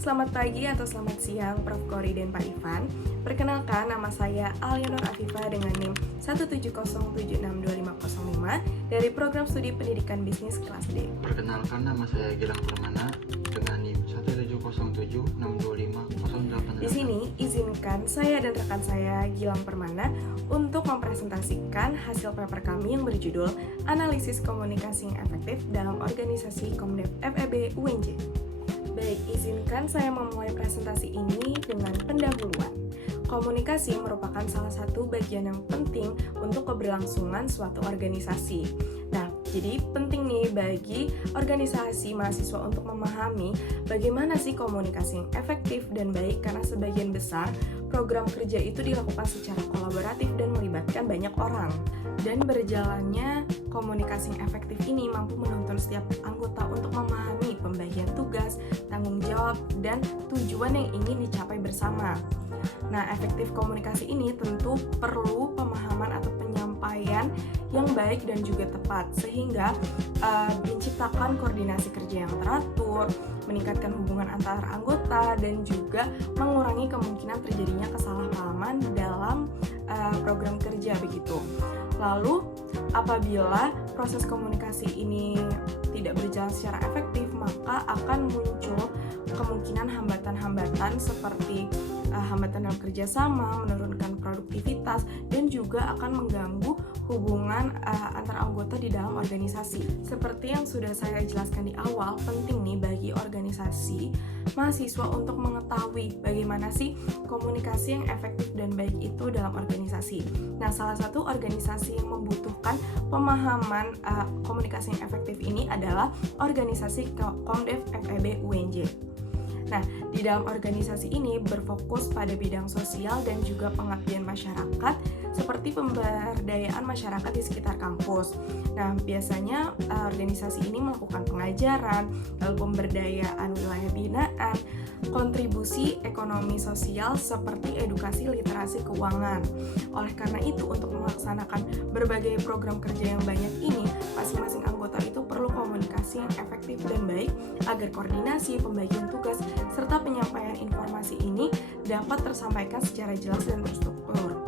Selamat pagi atau selamat siang Prof. Kori dan Pak Ivan. Perkenalkan, nama saya Alianor Afifah dengan NIM 170762505 dari Program Studi Pendidikan Bisnis Kelas D. Perkenalkan, nama saya Gilang Permana dengan NIM 170762508. Di sini, izinkan saya dan rekan saya Gilang Permana untuk mempresentasikan hasil paper kami yang berjudul Analisis Komunikasi yang Efektif dalam Organisasi Komdev FEB UNJ. Baik, izinkan saya memulai presentasi ini dengan pendahuluan. Komunikasi merupakan salah satu bagian yang penting untuk keberlangsungan suatu organisasi. Nah, jadi penting nih bagi organisasi mahasiswa untuk memahami bagaimana sih komunikasi yang efektif dan baik, karena sebagian besar program kerja itu dilakukan secara kolaboratif dan melibatkan banyak orang. Dan berjalannya komunikasi yang efektif ini mampu menuntun setiap anggota untuk memahami pembagian tugas, tanggung jawab, dan tujuan yang ingin dicapai bersama. Nah, efektif komunikasi ini tentu perlu pemahaman atau penyampaian yang baik dan juga tepat, sehingga menciptakan koordinasi kerja yang teratur, meningkatkan hubungan antar anggota, dan juga mengurangi kemungkinan terjadinya kesalahpahaman dalam program kerja begitu. Lalu, apabila proses komunikasi ini tidak berjalan secara efektif, maka akan muncul kemungkinan hambatan-hambatan seperti hambatan dalam kerjasama, menurunkan produktivitas, dan juga akan mengganggu hubungan antar anggota di dalam organisasi. Seperti yang sudah saya jelaskan di awal, penting nih bagi organisasi mahasiswa untuk mengetahui bagaimana sih komunikasi yang efektif dan baik itu dalam organisasi. Nah, salah satu organisasi yang membutuhkan pemahaman komunikasi yang efektif ini adalah organisasi Komdev FEB UNJ. Nah, di dalam organisasi ini berfokus pada bidang sosial dan juga pengabdian masyarakat, seperti pemberdayaan masyarakat di sekitar kampus. Nah, biasanya organisasi ini melakukan pengajaran, lalu pemberdayaan wilayah binaan, kontribusi ekonomi sosial seperti edukasi literasi keuangan. Oleh karena itu, untuk melaksanakan berbagai program kerja yang banyak ini, masing-masing anggota itu perlu komunikasi yang efektif dan baik agar koordinasi, pembagian tugas, serta penyampaian informasi ini dapat tersampaikan secara jelas dan terstruktur.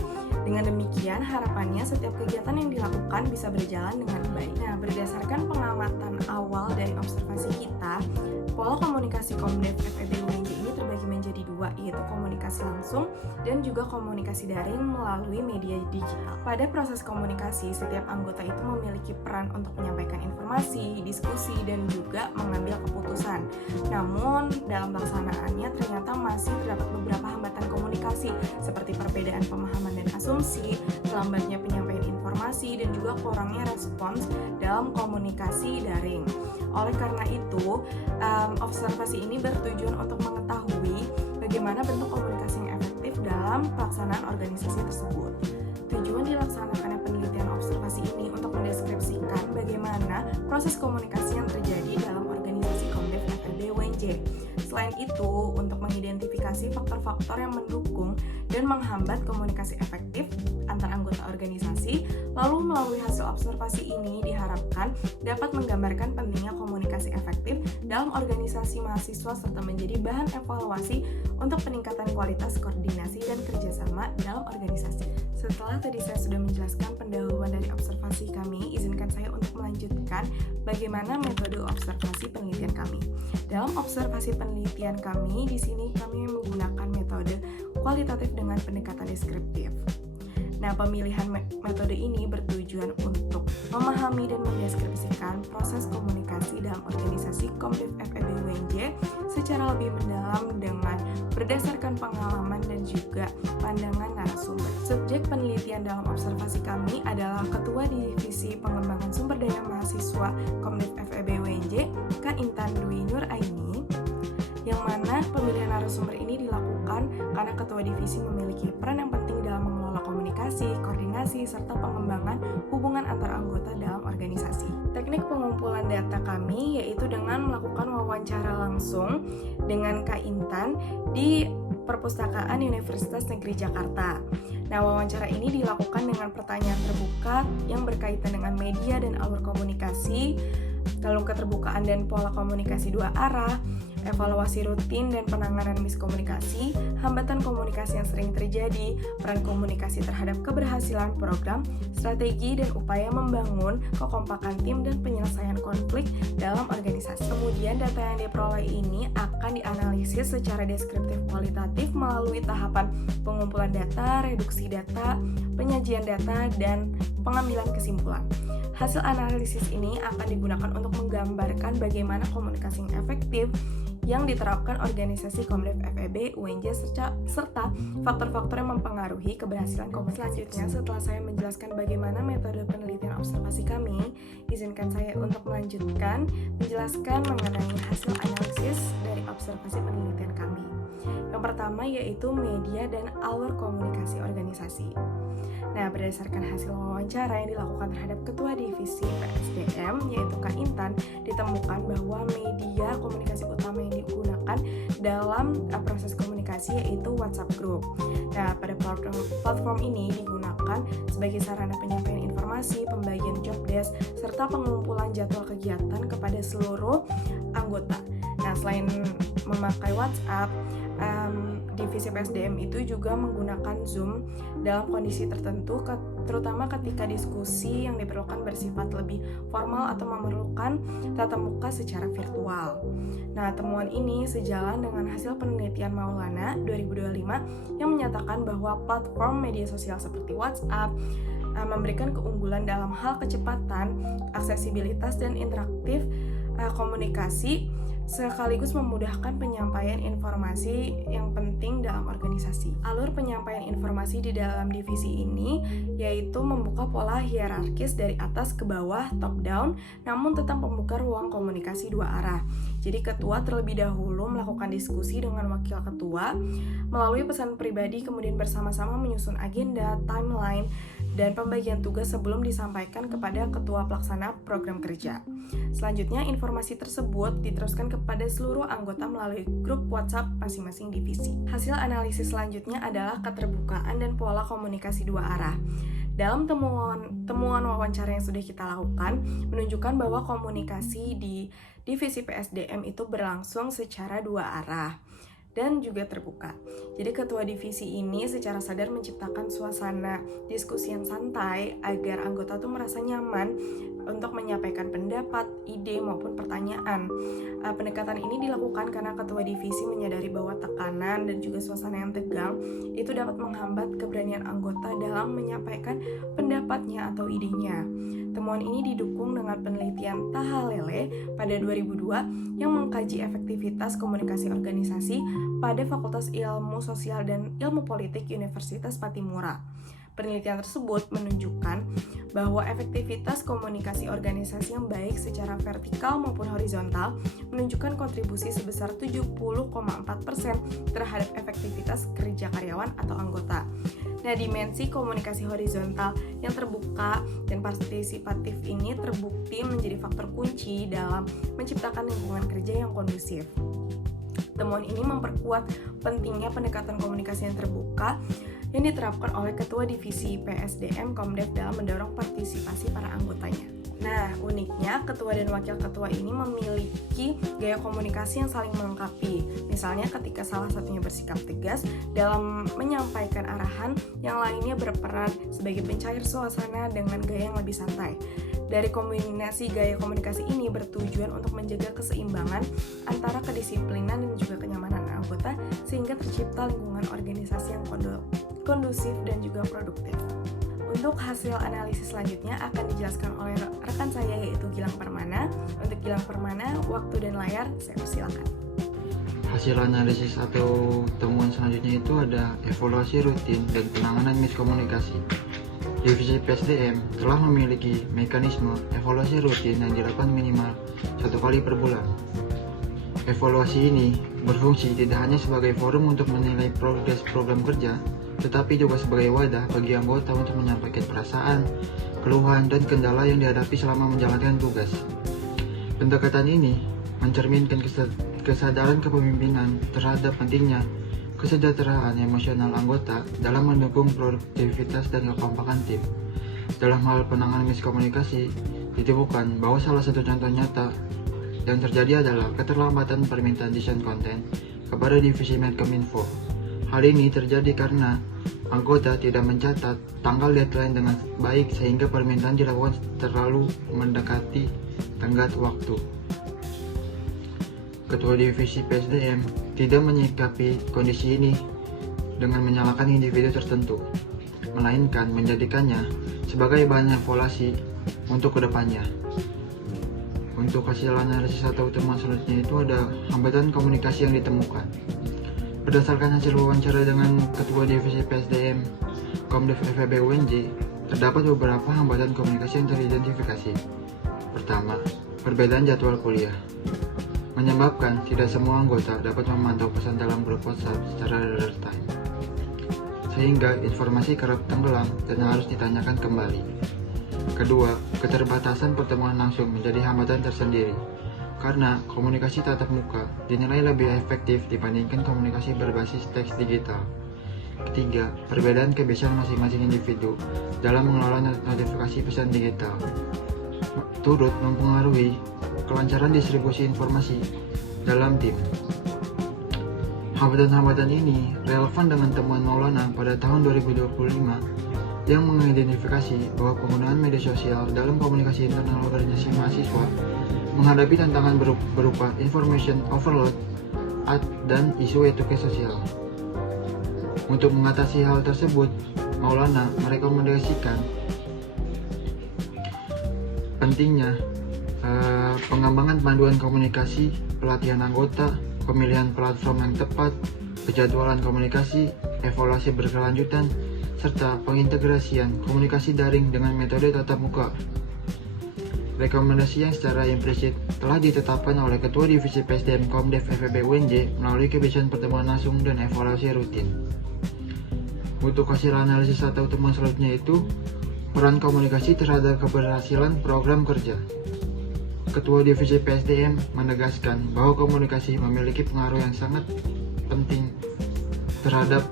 Dengan demikian, harapannya setiap kegiatan yang dilakukan bisa berjalan dengan baik. Nah, berdasarkan pengamatan awal dari observasi kita, pola komunikasi Komdev FEB UNJ ini terbagi menjadi dua, yaitu komunikasi langsung dan juga komunikasi daring melalui media digital. Pada proses komunikasi, setiap anggota itu memiliki peran untuk menyampaikan informasi, diskusi, dan juga mengambil keputusan. Namun, dalam pelaksanaannya ternyata masih terdapat beberapa hambatan komunikasi, seperti perbedaan pemahaman dan asumsi, lambatnya penyampaian informasi, dan juga kurangnya respons dalam komunikasi daring. Oleh karena itu, observasi ini bertujuan untuk mengetahui bagaimana bentuk komunikasi yang efektif dalam pelaksanaan organisasi tersebut. Tujuan dilaksanakannya penelitian observasi ini untuk mendeskripsikan bagaimana proses komunikasi yang terjadi dalam organisasi Komdev FEB UNJ. Selain itu, untuk mengidentifikasi faktor-faktor yang mendukung dan menghambat komunikasi efektif antar anggota organisasi, lalu melalui hasil observasi ini diharapkan dapat menggambarkan pentingnya komunikasi efektif dalam organisasi mahasiswa serta menjadi bahan evaluasi untuk peningkatan kualitas koordinasi dan kerjasama dalam organisasi. Setelah tadi saya sudah menjelaskan pendahuluan dari observasi kami, izinkan saya untuk melanjutkan bagaimana metode observasi penelitian kami. Dalam observasi penelitian kami, di sini kami menggunakan metode kualitatif dengan pendekatan deskriptif. Nah, pemilihan metode ini bertujuan untuk memahami dan mendeskripsikan proses komunikasi dalam organisasi Komdev FEB UNJ secara lebih mendalam dengan berdasarkan pengalaman dan juga pandangan narasumber. Subjek penelitian dalam observasi kami adalah Ketua Divisi Pengembangan Sumber Daya Mahasiswa Komdev FEB UNJ, Kak Intan Dwi Nur Aini, yang mana pemilihan narasumber ini dilakukan karena Ketua Divisi memiliki peran yang penting dalam mengelola komunikasi, koordinasi, serta pengembangan hubungan antar anggota dalam organisasi. Teknik pengumpulan data kami yaitu dengan melakukan wawancara langsung dengan Kak Intan di Perpustakaan Universitas Negeri Jakarta. Nah, wawancara ini dilakukan dengan pertanyaan terbuka yang berkaitan dengan media dan alur komunikasi, lalu keterbukaan dan pola komunikasi dua arah, evaluasi rutin dan penanganan miskomunikasi, hambatan komunikasi yang sering terjadi, peran komunikasi terhadap keberhasilan program, strategi dan upaya membangun kekompakan tim dan penyelesaian konflik dalam organisasi. Kemudian data yang diperoleh ini akan dianalisis secara deskriptif kualitatif melalui tahapan pengumpulan data, reduksi data, penyajian data, dan pengambilan kesimpulan. Hasil analisis ini akan digunakan untuk menggambarkan bagaimana komunikasi yang efektif yang diterapkan organisasi Komdev FEB, UNJ, serta faktor-faktor yang mempengaruhi keberhasilan komunikasi. Selanjutnya, setelah saya menjelaskan bagaimana metode penelitian observasi kami, izinkan saya untuk melanjutkan menjelaskan mengenai hasil analisis dari observasi penelitian kami. Yang pertama yaitu media dan alur komunikasi organisasi. Nah, berdasarkan hasil wawancara yang dilakukan terhadap Ketua Divisi PSDM, yaitu Kak Intan, ditemukan bahwa media komunikasi utama yang digunakan dalam proses komunikasi yaitu WhatsApp Group. Nah, pada platform ini digunakan sebagai sarana penyampaian informasi, pembagian job desk, serta pengumpulan jadwal kegiatan kepada seluruh anggota. Nah, selain memakai WhatsApp, divisi PSDM itu juga menggunakan Zoom dalam kondisi tertentu, terutama ketika diskusi yang diperlukan bersifat lebih formal atau memerlukan tatap muka secara virtual. Nah, temuan ini sejalan dengan hasil penelitian Maulana 2025 yang menyatakan bahwa platform media sosial seperti WhatsApp memberikan keunggulan dalam hal kecepatan, aksesibilitas, dan interaktif komunikasi, sekaligus memudahkan penyampaian informasi yang penting dalam organisasi. Alur penyampaian informasi di dalam divisi ini yaitu membuka pola hierarkis dari atas ke bawah, top down, namun tetap membuka ruang komunikasi dua arah. Jadi ketua terlebih dahulu melakukan diskusi dengan wakil ketua melalui pesan pribadi, kemudian bersama-sama menyusun agenda, timeline, dan pembagian tugas sebelum disampaikan kepada ketua pelaksana program kerja. Selanjutnya, informasi tersebut diteruskan kepada seluruh anggota melalui grup WhatsApp masing-masing divisi. Hasil analisis selanjutnya adalah keterbukaan dan pola komunikasi dua arah. Dalam temuan wawancara yang sudah kita lakukan, menunjukkan bahwa komunikasi di divisi PSDM itu berlangsung secara dua arah dan juga terbuka. Jadi ketua divisi ini secara sadar menciptakan suasana diskusi yang santai agar anggota tuh merasa nyaman untuk menyampaikan pendapat, ide maupun pertanyaan. Pendekatan ini dilakukan karena ketua divisi menyadari bahwa tekanan dan juga suasana yang tegang itu dapat menghambat keberanian anggota dalam menyampaikan pendapatnya atau idenya. Temuan ini didukung dengan penelitian Tahalele pada 2002 yang mengkaji efektivitas komunikasi organisasi pada Fakultas Ilmu Sosial dan Ilmu Politik Universitas Patimura. Penelitian tersebut menunjukkan bahwa efektivitas komunikasi organisasi yang baik secara vertikal maupun horizontal menunjukkan kontribusi sebesar 70,4% terhadap efektivitas kerja karyawan atau anggota. Nah, dimensi komunikasi horizontal yang terbuka dan partisipatif ini terbukti menjadi faktor kunci dalam menciptakan lingkungan kerja yang kondusif. Temuan ini memperkuat pentingnya pendekatan komunikasi yang terbuka yang diterapkan oleh Ketua Divisi PSDM Komdev dalam mendorong partisipasi para anggotanya. Nah, uniknya ketua dan wakil ketua ini memiliki gaya komunikasi yang saling melengkapi. Misalnya ketika salah satunya bersikap tegas dalam menyampaikan arahan, yang lainnya berperan sebagai pencair suasana dengan gaya yang lebih santai. Dari kombinasi gaya komunikasi ini bertujuan untuk menjaga keseimbangan antara kedisiplinan dan juga kenyamanan anggota sehingga tercipta lingkungan organisasi yang kondusif dan juga produktif. Untuk hasil analisis selanjutnya akan dijelaskan oleh rekan saya yaitu Gilang Permana. Untuk Gilang Permana, waktu dan layar saya persilakan. Hasil analisis atau temuan selanjutnya itu ada evaluasi rutin dan penanganan miskomunikasi. Divisi PSDM telah memiliki mekanisme evaluasi rutin yang dilakukan minimal 1 kali per bulan. Evaluasi ini berfungsi tidak hanya sebagai forum untuk menilai progres program kerja, tetapi juga sebagai wadah bagi anggota untuk menyampaikan perasaan, keluhan, dan kendala yang dihadapi selama menjalankan tugas. Pendekatan ini mencerminkan kesadaran kepemimpinan terhadap pentingnya kesejahteraan emosional anggota dalam mendukung produktivitas dan kekompakan tim. Dalam hal penanganan miskomunikasi, ditemukan bahwa salah satu contoh nyata yang terjadi adalah keterlambatan permintaan desain konten kepada divisi Menkominfo. Hal ini terjadi karena anggota tidak mencatat tanggal deadline dengan baik sehingga permintaan dilakukan terlalu mendekati tenggat waktu. Ketua Divisi PSDM tidak menyikapi kondisi ini dengan menyalahkan individu tertentu, melainkan menjadikannya sebagai bahan evaluasi untuk kedepannya. Untuk hasil analisis atau temuan selanjutnya itu ada hambatan komunikasi yang ditemukan. Berdasarkan hasil wawancara dengan Ketua Divisi PSDM Komdev FEB UNJ, terdapat beberapa hambatan komunikasi yang teridentifikasi. Pertama, perbedaan jadwal kuliah menyebabkan tidak semua anggota dapat memantau pesan dalam grup WhatsApp secara real time, sehingga informasi kerap tenggelam dan harus ditanyakan kembali. Kedua, keterbatasan pertemuan langsung menjadi hambatan tersendiri, karena komunikasi tatap muka dinilai lebih efektif dibandingkan komunikasi berbasis teks digital. Ketiga, perbedaan kebiasaan masing-masing individu dalam mengelola notifikasi pesan digital turut mempengaruhi kelancaran distribusi informasi dalam tim. Hambatan-hambatan ini relevan dengan temuan Maulana pada tahun 2025 yang mengidentifikasi bahwa penggunaan media sosial dalam komunikasi internal organisasi mahasiswa menghadapi tantangan berupa information overload dan isu etika sosial. Untuk mengatasi hal tersebut, Maulana merekomendasikan pentingnya pengembangan panduan komunikasi, pelatihan anggota, pemilihan platform yang tepat, penjadwalan komunikasi, evaluasi berkelanjutan, serta pengintegrasian komunikasi daring dengan metode tatap muka. Rekomendasi yang secara implisit telah ditetapkan oleh Ketua Divisi PSDM Komdev FEB UNJ melalui kebiasaan pertemuan langsung dan evaluasi rutin. Untuk hasil analisis atau temuan selanjutnya itu, peran komunikasi terhadap keberhasilan program kerja. Ketua Divisi PSDM menegaskan bahwa komunikasi memiliki pengaruh yang sangat penting terhadap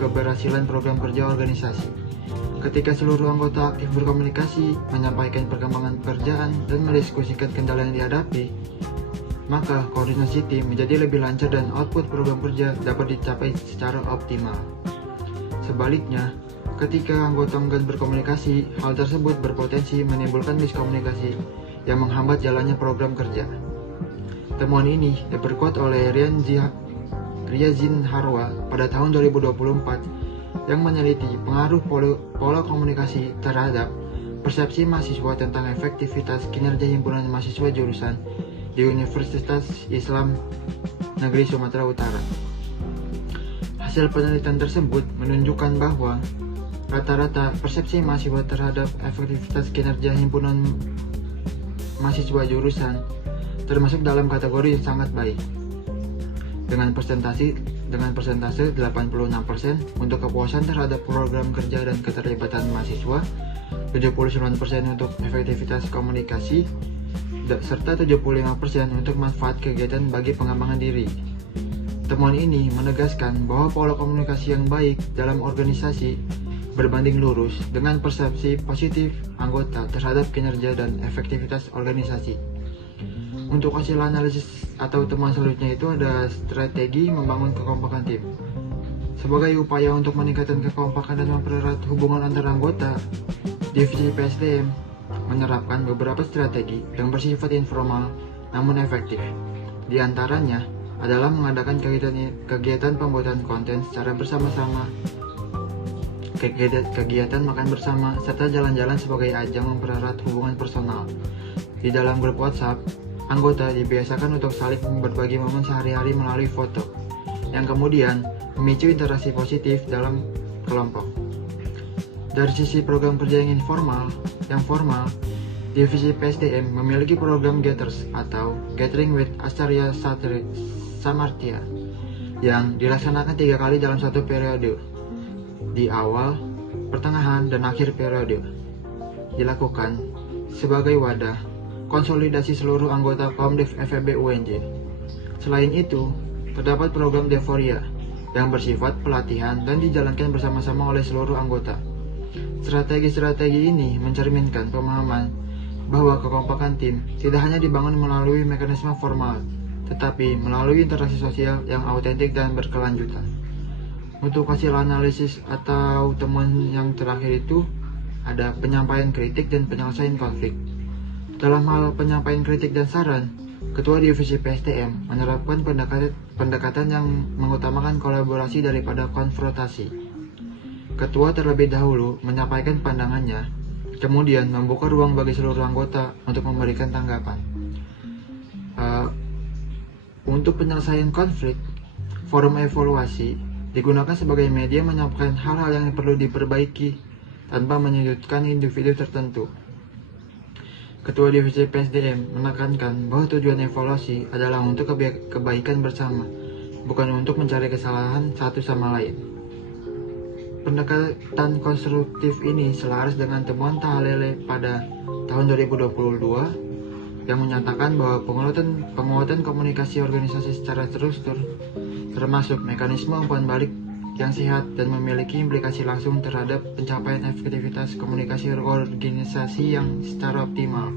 keberhasilan program kerja organisasi. Ketika seluruh anggota aktif berkomunikasi, menyampaikan perkembangan pekerjaan, dan mendiskusikan kendala yang dihadapi, maka koordinasi tim menjadi lebih lancar dan output program kerja dapat dicapai secara optimal. Sebaliknya, ketika anggota enggan berkomunikasi, hal tersebut berpotensi menimbulkan miskomunikasi yang menghambat jalannya program kerja. Temuan ini diperkuat oleh Riazin Harwa pada tahun 2024 yang meneliti pengaruh pola komunikasi terhadap persepsi mahasiswa tentang efektivitas kinerja himpunan mahasiswa jurusan di Universitas Islam Negeri Sumatera Utara. Hasil penelitian tersebut menunjukkan bahwa rata-rata persepsi mahasiswa terhadap efektivitas kinerja himpunan mahasiswa jurusan termasuk dalam kategori yang sangat baik, dengan persentase 86% untuk kepuasan terhadap program kerja dan keterlibatan mahasiswa, 79% untuk efektivitas komunikasi, serta 75% untuk manfaat kegiatan bagi pengembangan diri. Temuan ini menegaskan bahwa pola komunikasi yang baik dalam organisasi berbanding lurus dengan persepsi positif anggota terhadap kinerja dan efektivitas organisasi. Untuk hasil analisis atau temuan selanjutnya itu ada strategi membangun kekompakan tim. Sebagai upaya untuk meningkatkan kekompakan dan mempererat hubungan antar anggota, Divisi PSDM menerapkan beberapa strategi yang bersifat informal namun efektif. Di antaranya adalah mengadakan kegiatan pembuatan konten secara bersama-sama, kegiatan makan bersama, serta jalan-jalan sebagai ajang mempererat hubungan personal. Di dalam grup WhatsApp, anggota dibiasakan untuk saling berbagi momen sehari-hari melalui foto, yang kemudian memicu interaksi positif dalam kelompok. Dari sisi program kerja yang formal, Divisi PSDM memiliki program Getters atau Gathering with Acharya Samarthya yang dilaksanakan 3 kali dalam satu periode, di awal, pertengahan, dan akhir periode. Dilakukan sebagai wadah konsolidasi seluruh anggota Komdev FEB UNJ. Selain itu, terdapat program Devoria yang bersifat pelatihan dan dijalankan bersama-sama oleh seluruh anggota. Strategi-strategi ini mencerminkan pemahaman bahwa kekompakan tim tidak hanya dibangun melalui mekanisme formal, tetapi melalui interaksi sosial yang autentik dan berkelanjutan. Untuk hasil analisis atau temuan yang terakhir itu ada penyampaian kritik dan penyelesaian konflik. Dalam hal penyampaian kritik dan saran, Ketua Divisi PSDM menerapkan pendekatan yang mengutamakan kolaborasi daripada konfrontasi. Ketua terlebih dahulu menyampaikan pandangannya, kemudian membuka ruang bagi seluruh anggota untuk memberikan tanggapan. Untuk penyelesaian konflik, forum evaluasi digunakan sebagai media menyampaikan hal-hal yang perlu diperbaiki tanpa menyudutkan individu tertentu. Ketua Divisi PSDM menekankan bahwa tujuan evaluasi adalah untuk kebaikan bersama, bukan untuk mencari kesalahan satu sama lain. Pendekatan konstruktif ini selaras dengan temuan Tahalele pada tahun 2022 yang menyatakan bahwa penguatan komunikasi organisasi secara terstruktur termasuk mekanisme umpan balik yang sehat dan memiliki implikasi langsung terhadap pencapaian efektivitas komunikasi organisasi yang secara optimal.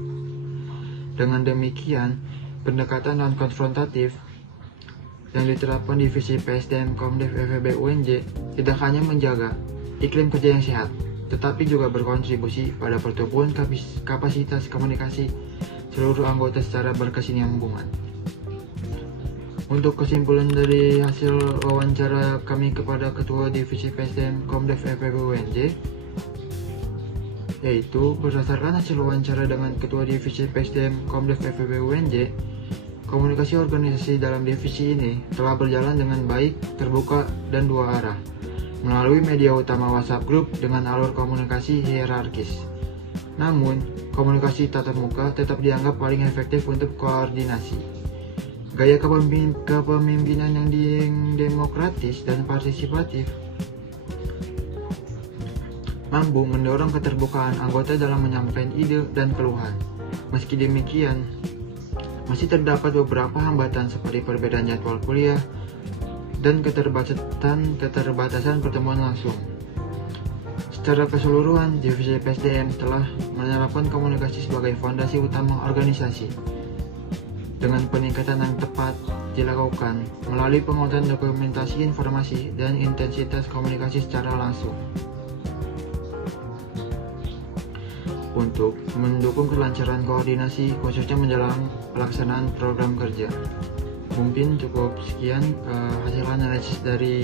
Dengan demikian, pendekatan non-konfrontatif yang diterapkan Divisi PSDM Komdev FEB UNJ tidak hanya menjaga iklim kerja yang sehat, tetapi juga berkontribusi pada pertumbuhan kapasitas komunikasi seluruh anggota secara berkesinambungan. Untuk kesimpulan dari hasil wawancara kami kepada Ketua Divisi PSDM Komdev FEB UNJ, yaitu berdasarkan hasil wawancara dengan Ketua Divisi PSDM Komdev FEB UNJ, komunikasi organisasi dalam divisi ini telah berjalan dengan baik, terbuka, dan dua arah, melalui media utama WhatsApp Group dengan alur komunikasi hierarkis. Namun, komunikasi tatap muka tetap dianggap paling efektif untuk koordinasi. Gaya kepemimpinan yang demokratis dan partisipatif mampu mendorong keterbukaan anggota dalam menyampaikan ide dan keluhan. Meski demikian, masih terdapat beberapa hambatan seperti perbedaan jadwal kuliah dan keterbatasan pertemuan langsung. Secara keseluruhan, Divisi PSDM telah menerapkan komunikasi sebagai fondasi utama organisasi. Dengan peningkatan yang tepat dilakukan melalui penguatan dokumentasi informasi dan intensitas komunikasi secara langsung. Untuk mendukung kelancaran koordinasi, khususnya menjelang pelaksanaan program kerja. Mungkin cukup sekian hasil analisis dari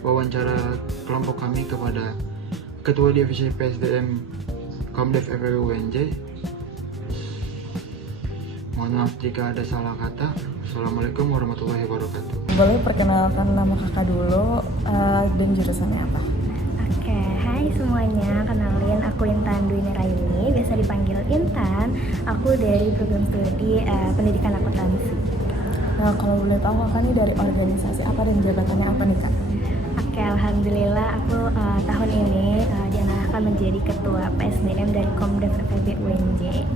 wawancara kelompok kami kepada Ketua Divisi PSDM Komdev FEB UNJ. Mohon maaf jika ada salah kata. Assalamualaikum warahmatullahi wabarakatuh. Boleh perkenalkan nama kakak dulu dan jurusannya apa? Oke, hai semuanya, kenalin aku Intan Dwi Neraini, biasa dipanggil Intan. Aku dari program studi pendidikan akuntansi. Nah, kalau boleh tahu kakak ini dari organisasi apa dan jabatannya apa nih kak? Oke, alhamdulillah aku tahun ini diangkat menjadi ketua PSDM dari Komdev FEB UNJ.